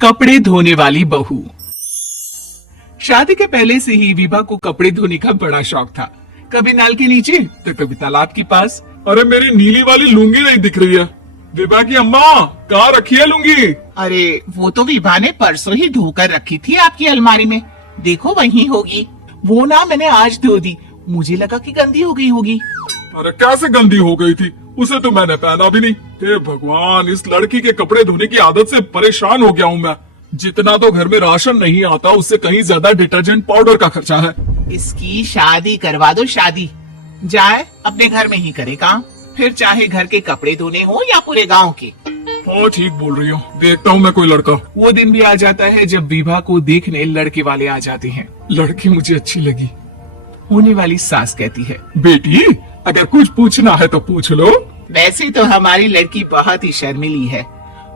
कपड़े धोने वाली बहू। शादी के पहले से ही विभा को कपड़े धोने का बड़ा शौक था। कभी नाल के नीचे तो कभी तालाब के पास। अरे मेरी नीली वाली लुंगी नहीं दिख रही है। विभा की अम्मा कहाँ रखी है लुंगी? अरे वो तो विभा ने परसों ही धोकर रखी थी आपकी अलमारी में, देखो वहीं होगी। वो ना मैंने आज धो दी, मुझे लगा कि गंदी हो गई होगी। अरे कैसे गंदी हो गई थी, उसे तो मैंने पहना भी नहीं। हे भगवान, इस लड़की के कपड़े धोने की आदत से परेशान हो गया हूँ मैं। जितना तो घर में राशन नहीं आता उससे कहीं ज्यादा डिटर्जेंट पाउडर का खर्चा है। इसकी शादी करवा दो, शादी जाए अपने घर में ही करे काम, फिर चाहे घर के कपड़े धोने हो या पूरे गांव के। हाँ ठीक बोल रही हो, देखता हूँ मैं कोई लड़का। वो दिन भी आ जाता है जब विभा को देखने लड़के वाले आ जाते हैं। लड़की मुझे अच्छी लगी। होने वाली सास कहती है, बेटी अगर कुछ पूछना है तो पूछ लो। वैसे तो हमारी लड़की बहुत ही शर्मीली है,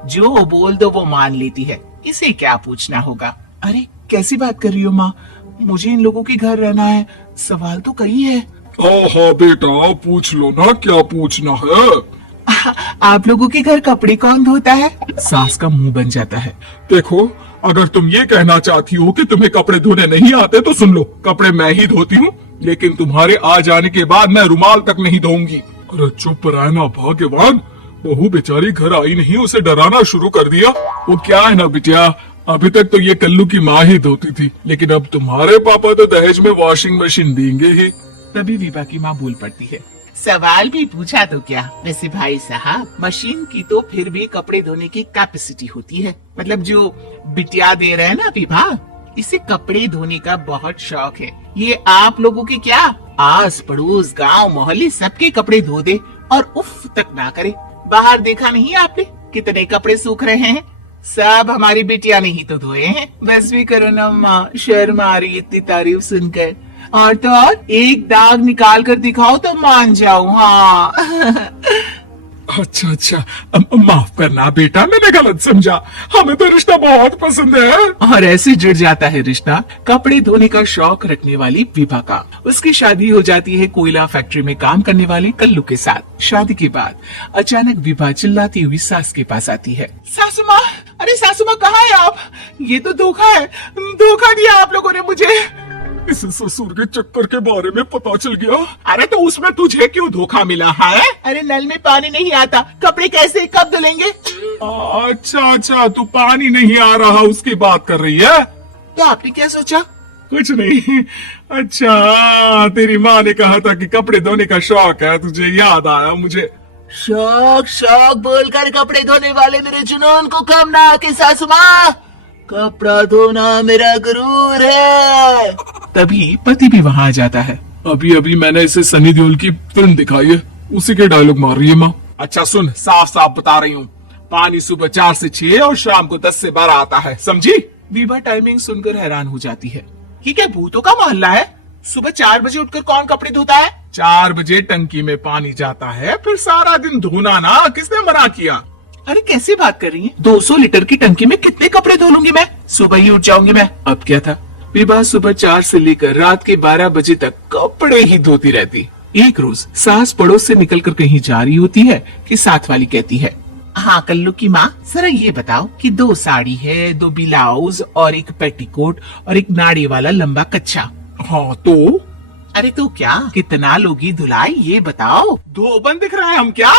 जो बोल दो वो मान लेती है, इसे क्या पूछना होगा। अरे कैसी बात कर रही हो माँ, मुझे इन लोगों के घर रहना है, सवाल तो कई है। हाँ बेटा पूछ लो ना, क्या पूछना है। आप लोगों के घर कपड़े कौन धोता है? सास का मुंह बन जाता है। देखो अगर तुम ये कहना चाहती हो कि तुम्हें कपड़े धोने नहीं आते तो सुन लो, कपड़े मैं ही धोती हूँ, लेकिन तुम्हारे आ जाने के बाद मैं रुमाल तक नहीं धोऊंगी। अरे चुप रहना भाग्यवान, बहू बेचारी घर आई नहीं, उसे डराना शुरू कर दिया। वो क्या है ना बिटिया, अभी तक तो ये कल्लू की माँ ही धोती थी, लेकिन अब तुम्हारे पापा तो दहेज में वॉशिंग मशीन देंगे ही। तभी विभा की माँ बोल पड़ती है, सवाल भी पूछा तो क्या। वैसे भाई साहब, मशीन की तो फिर भी कपड़े धोने की कैपेसिटी होती है, मतलब जो बिटिया दे रहे हैं ना विभा, इसे कपड़े धोने का बहुत शौक है। ये आप लोगों के क्या आस पड़ोस गांव मोहल्ले सबके कपड़े धो दे और उफ तक ना करे। बाहर देखा नहीं आपने कितने कपड़े सूख रहे हैं, सब हमारी बिटिया ने ही तो धोए हैं। बस भी करो ना माँ, शर्म आ रही इतनी तारीफ सुनकर। और तो और एक दाग निकाल कर दिखाओ तो मान जाऊं। हाँ अच्छा माफ करना बेटा, मैंने गलत समझा, हमें तो रिश्ता बहुत पसंद है। और ऐसे जुड़ जाता है रिश्ता कपड़े धोने का शौक रखने वाली विभा का। उसकी शादी हो जाती है कोयला फैक्ट्री में काम करने वाले कल्लू के साथ। शादी के बाद अचानक विभा चिल्लाती हुई सास के पास आती है, सासू माँ, अरे सासू माँ कहाँ है आप? ये तो धोखा है, धोखा दिया आप लोगों ने मुझे। इस ससुर के चक्कर के बारे में पता चल गया। अरे तो उसमें तुझे क्यों धोखा मिला है? अरे नल में पानी नहीं आता, कपड़े कैसे कब धुलेंगे? अच्छा तू पानी नहीं आ रहा उसकी बात कर रही है। तो आपने क्या सोचा? कुछ नहीं। अच्छा तेरी माँ ने कहा था कि कपड़े धोने का शौक है, तुझे याद आया मुझे। शौक बोलकर कपड़े धोने वाले मेरे जुनून को कम ना आके सासू माँ, कपड़ा धोना मेरा गुरूर है। तभी पति भी वहाँ आ जाता है। अभी मैंने इसे सनी देओल की फिल्म दिखाई है, उसी के डायलॉग मार रही है माँ। अच्छा सुन, साफ बता रही हूँ, पानी सुबह 4 से 6 और शाम को 10 से 12 आता है, समझी? विभा टाइमिंग सुनकर हैरान हो जाती है। ये क्या भूतों का मोहल्ला है? सुबह 4 बजे उठकर कौन कपड़े धोता है? 4 बजे टंकी में पानी जाता है, फिर सारा दिन धोना ना, किसने मना किया? अरे कैसी बात कर रही है, 200 लीटर की टंकी में कितने कपड़े धो लूंगी मैं, सुबह ही उठ जाऊंगी मैं। अब क्या था, विभा सुबह 4 से लेकर रात के 12 बजे तक कपड़े ही धोती रहती। एक रोज सास पड़ोस से निकलकर कहीं जा रही होती है कि साथ वाली कहती है, हाँ कल्लू की माँ, जरा ये बताओ कि 2 साड़ी है, 2 ब्लाउज और एक पेटीकोट और एक नाड़ी वाला लंबा कच्छा। हाँ तो? अरे तो क्या, कितना लोगी धुलाई ये बताओ। धोबन दिख रहे हैं हम क्या?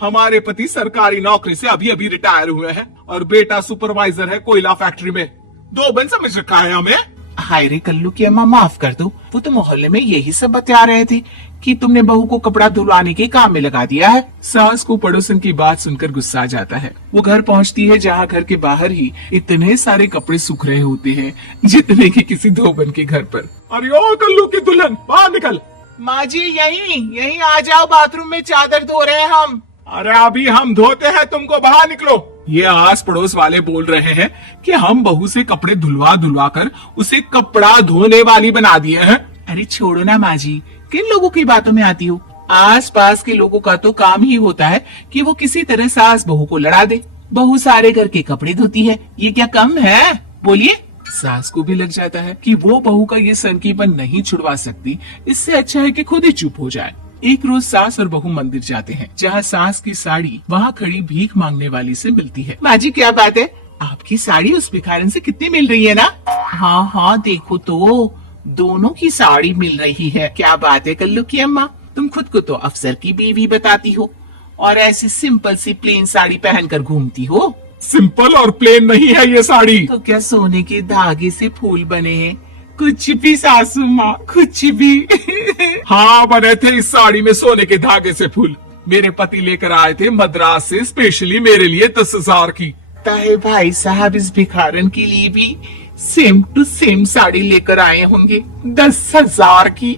हमारे पति सरकारी नौकरी से अभी रिटायर हुए हैं और बेटा सुपरवाइजर है कोयला फैक्ट्री में। धोबन समझ रखा है हमें। हाय रे कल्लू की अम्मा, माफ कर दो, वो तो मोहल्ले में यही सब बता रहे थे कि तुमने बहू को कपड़ा धुलवाने के काम में लगा दिया है। सास को पड़ोसन की बात सुनकर गुस्सा आ जाता है। वो घर पहुंचती है जहां घर के बाहर ही इतने सारे कपड़े सूख रहे होते हैं जितने कि किसी धोबन के घर पर। अरे ओ कल्लू की दुल्हन, बाहर निकल। माँ जी यहीं आ जाओ, बाथरूम में चादर धो रहे हैं हम। अरे अभी हम धोते हैं, तुमको बाहर निकलो। ये आस पड़ोस वाले बोल रहे हैं कि हम बहू से कपड़े धुलवा कर उसे कपड़ा धोने वाली बना दिए हैं। अरे छोड़ो ना माँ जी, किन लोगों की बातों में आती हो। आस पास के लोगों का तो काम ही होता है कि वो किसी तरह सास बहू को लड़ा दे। बहू सारे घर के कपड़े धोती है, ये क्या कम है? बोलिए। सास को भी लग जाता है कि वो बहू का ये सनकीपन नहीं छुड़वा सकती, इससे अच्छा है कि खुद ही चुप हो जाए। एक रोज सास और बहू मंदिर जाते हैं, जहाँ सास की साड़ी वहाँ खड़ी भीख मांगने वाली से मिलती है। माँ जी क्या बात है, आपकी साड़ी उस भिखारन से कितनी मिल रही है ना? हाँ हाँ, देखो तो दोनों की साड़ी मिल रही है। क्या बात है कल्लू की अम्मा, तुम खुद को तो अफसर की बीवी बताती हो और ऐसी सिंपल सी प्लेन साड़ी पहनकर घूमती हो। सिंपल और प्लेन नहीं है ये साड़ी। तो क्या सोने के धागे से फूल बने हैं? कुछ भी सासू माँ, कुछ भी। हाँ, बने थे इस साड़ी में सोने के धागे से फूल। मेरे पति लेकर आए थे मद्रास से स्पेशली मेरे लिए 10,000 की। ताहे भाई साहब इस भिखारन के लिए भी सेम टू सेम साड़ी लेकर आए होंगे 10,000 की।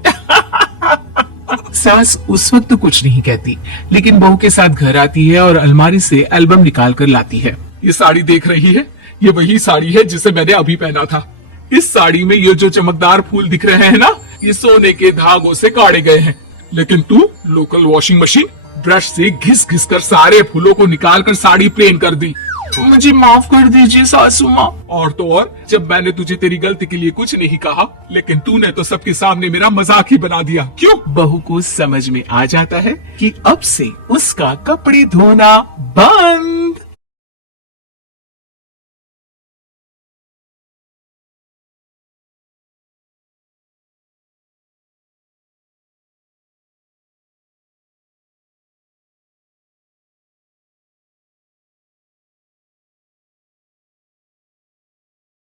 सास उस वक्त तो कुछ नहीं कहती, लेकिन बहू के साथ घर आती है और अलमारी से एल्बम निकाल कर लाती है। ये साड़ी देख रही है, ये वही साड़ी है जिसे मैंने अभी पहना था। इस साड़ी में ये जो चमकदार फूल दिख रहे हैं ना, ये सोने के धागों से काटे गए हैं। लेकिन तू लोकल वॉशिंग मशीन ब्रश से घिस घिस कर सारे फूलों को निकाल कर साड़ी प्लेन कर दी। मुझे माफ कर दीजिए सासू माँ। और तो और, जब मैंने तुझे तेरी गलती के लिए कुछ नहीं कहा, लेकिन तूने तो सबके सामने मेरा मजाक ही बना दिया। क्यों? बहू को समझ में आ जाता है कि अब से उसका कपड़े धोना बंद।